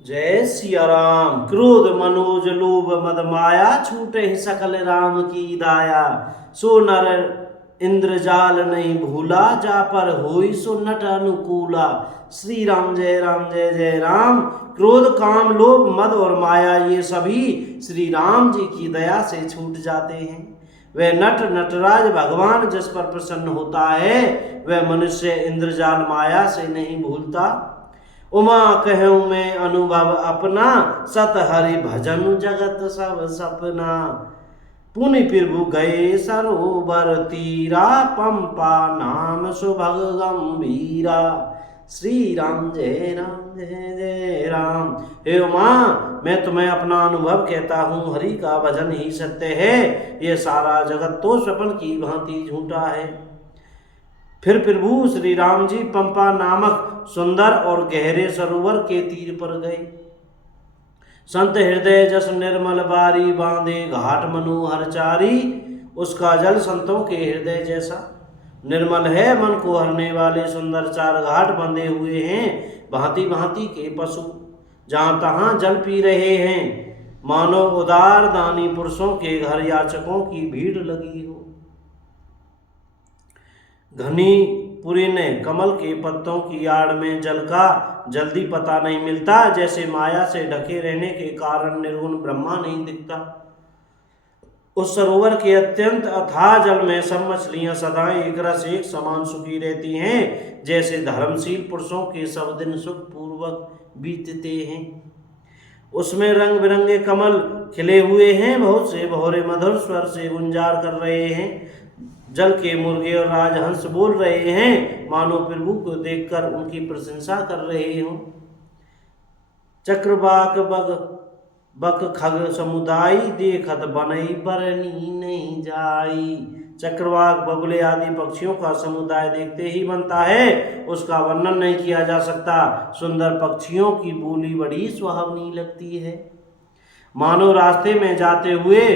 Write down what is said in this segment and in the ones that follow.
जय सिया राम। क्रोध मनोज लोभ मद माया, छूटे ही सकल राम की दाया। सो नर इंद्रजाल नहीं भूला, जा पर होई सो नट अनुकूला। श्री राम जय जय राम। क्रोध काम लोभ मद और माया, ये सभी श्री राम जी की दया से छूट जाते हैं। वह नटराज भगवान जिस पर प्रसन्न होता है, वह मनुष्य इंद्रजाल माया से नहीं भूलता। उमा कहूँ मैं अनुभव अपना, सत हरि भजन जगत सब सपना। पुनि प्रभु गए सरोवर तीरा, पंपा नाम सुभग गंभीरा। श्री राम जय जय राम। हे उमा, मैं तुम्हें अपना अनुभव कहता हूँ, हरि का भजन ही सत्य है, ये सारा जगत तो स्वप्न की भांति झूठा है। फिर प्रभु श्री राम जी पंपा नामक सुंदर और गहरे सरोवर के तीर पर गए। संत हृदय जस निर्मल बारी, बांधे घाट मनोहर चारी। उसका जल संतों के हृदय जैसा निर्मल है, मन को हरने वाले सुंदर चार घाट बंधे हुए हैं। भांति भांति के पशु जहां तहां जल पी रहे हैं, मानो उदार दानी पुरुषों के घर याचकों की भीड़ लगी हो। घनी पुरीन कमल के पत्तों की आड़ में जल का जल्दी पता नहीं मिलता, जैसे माया से ढके रहने के कारण निर्गुण ब्रह्मा नहीं दिखता। उस सरोवर के अत्यंत अथाह जल में सब मछलियां सदा एक रस एक समान सुखी रहती हैं, जैसे धर्मशील पुरुषों के सब दिन सुख पूर्वक बीतते हैं। उसमें रंग बिरंगे कमल खिले हुए हैं, बहुत से भौरे मधुर स्वर से गुंजार कर रहे हैं। जल के मुर्गे और राजहंस बोल रहे हैं, मानो प्रभु को देखकर उनकी प्रशंसा कर रहे हों। चक्रवाक बक खग समुदाय, देखत बनई बरनी नहीं जाई। चक्रवाक बगुले आदि पक्षियों का समुदाय देखते ही बनता है, उसका वर्णन नहीं किया जा सकता। सुंदर पक्षियों की बोली बड़ी सुहावनी लगती है, मानो रास्ते में जाते हुए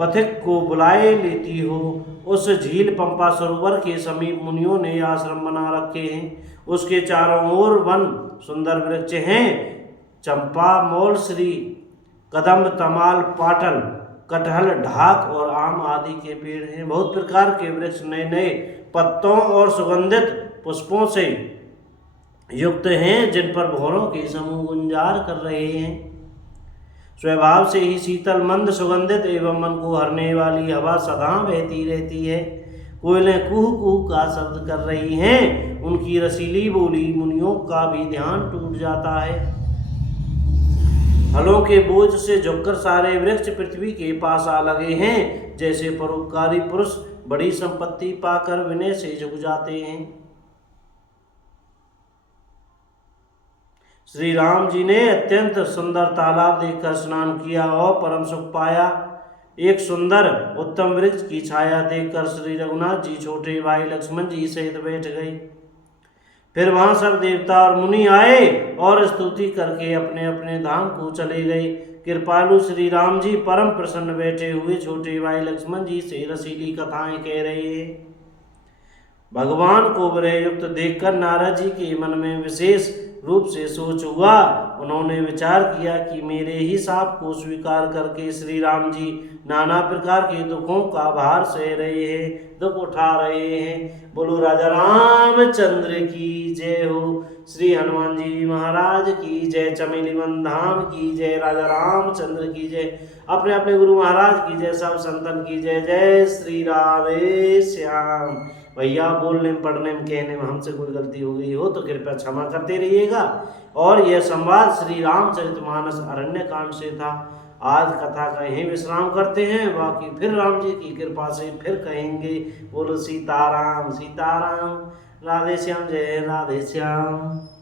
पथिक को बुलाए लेती हो। उस झील पंपा सरोवर के समीप मुनियों ने आश्रम बना रखे हैं। उसके चारों ओर वन सुंदर वृक्ष हैं, चंपा मोल श्री कदम्ब तमाल पाटल कटहल ढाक और आम आदि के पेड़ हैं। बहुत प्रकार के वृक्ष नए नए पत्तों और सुगंधित पुष्पों से युक्त हैं, जिन पर भौरों के समूह गुंजार कर रहे हैं। स्वभाव से ही शीतल मंद सुगंधित एवं मन को हरने वाली हवा सदा बहती रहती है। कोयलें कुह कुह का शब्द कर रही हैं, उनकी रसीली बोली मुनियों का भी ध्यान टूट जाता है। फलों के बोझ से झुककर सारे वृक्ष पृथ्वी के पास आ लगे हैं, जैसे परोपकारी पुरुष बड़ी संपत्ति पाकर विनय से झुक जाते हैं। श्री राम जी ने अत्यंत सुंदर तालाब देखकर स्नान किया और परम सुख पाया। एक सुंदर उत्तम वृक्ष की छाया देखकर श्री रघुनाथ जी छोटे भाई लक्ष्मण जी सहित बैठ गए। फिर वहां सब देवता और मुनि आए और स्तुति करके अपने अपने धाम को चले गए। कृपालु श्री राम जी परम प्रसन्न बैठे हुए छोटे भाई लक्ष्मण जी से रसीली कथाएं कह रहे हैं। भगवान को विरहयुक्त देखकर नारद जी के मन में विशेष रूप से सोच हुआ। उन्होंने विचार किया कि मेरे ही शाप को स्वीकार करके श्री राम जी नाना प्रकार के दुखों का भार सह रहे हैं, दुख उठा रहे हैं। बोलो राजा रामचंद्र की जय हो, श्री हनुमान जी महाराज की जय, चमेली वन धाम की जय, राजा रामचंद्र की जय, अपने अपने गुरु महाराज की जय, सब संतन की जय। जय श्री राधे श्याम। भैया बोलने में पढ़ने में कहने में हमसे कोई गलती हो गई हो तो कृपया क्षमा करते रहिएगा। और यह संवाद श्री रामचरितमानस अरण्य कांड से था। आज कथा का यहीं विश्राम करते हैं, बाकी फिर राम जी की कृपा से फिर कहेंगे। बोलो सीताराम सीताराम, राधे श्याम जय राधे श्याम।